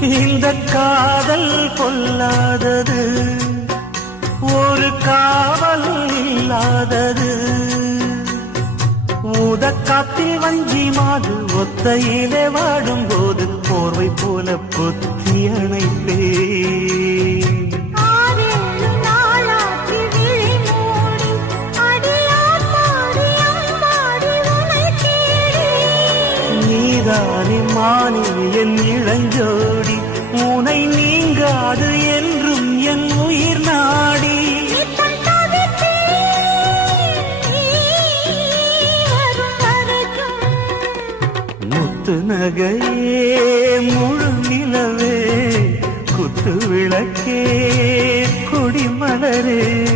இந்த காதல் கொல்லாதது, ஒரு காவல் இல்லாதது. ஊதக்காத்தில் வஞ்சி மாது ஒத்தையிலே வாடும் போது போர்வை போல பொத்தி அணைப்பே. நீதானே மானே என் இளஞ்சோடி, உனை நீங்காது என்றும் என் உயிர் நாடி. முத்து நகையே முழு நிலவே, குத்து விளக்கே கொடிமலரே.